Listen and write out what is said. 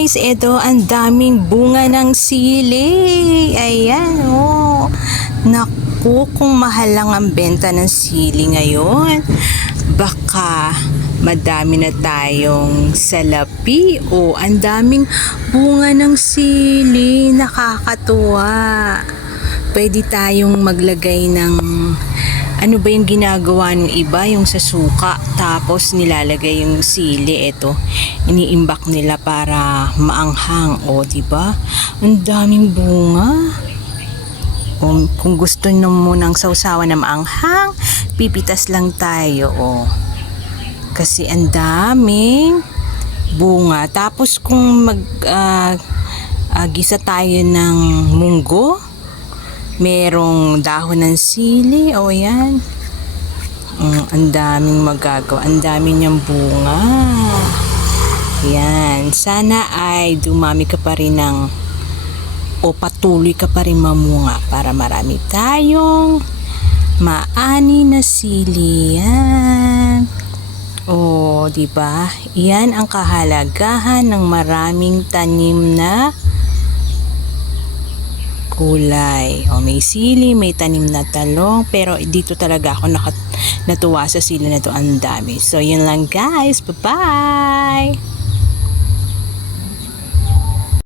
guys, ito ang daming bunga ng sili. Ayan, oh. Naku, kung mahal lang ang benta ng sili ngayon, baka madami na tayong salapi. O, ang daming bunga ng sili. Nakakatuwa. Pwede tayong maglagay ng ano ba yung ginagawa ng iba, yung sa suka tapos nilalagay yung sili. Ito iniimbak nila para maanghang. O diba, ang daming bunga. O, kung gusto nyo munang sausawan na maanghang, pipitas lang tayo. O, kasi ang daming bunga. Tapos kung gisa tayo ng munggo, merong dahon ng sili. O yan, ang daming magagawa, ang daming niyang bunga. Yan, sana ay dumami ka pa rin o patuloy ka pa rin mamunga para marami tayong maani na sili. Yan. O, diba? Yan ang kahalagahan ng maraming tanim na kulay. O, may sili, may tanim na talong, pero dito talaga ako natuwa sa sili na to, ang dami. So, yun lang guys. Bye-bye!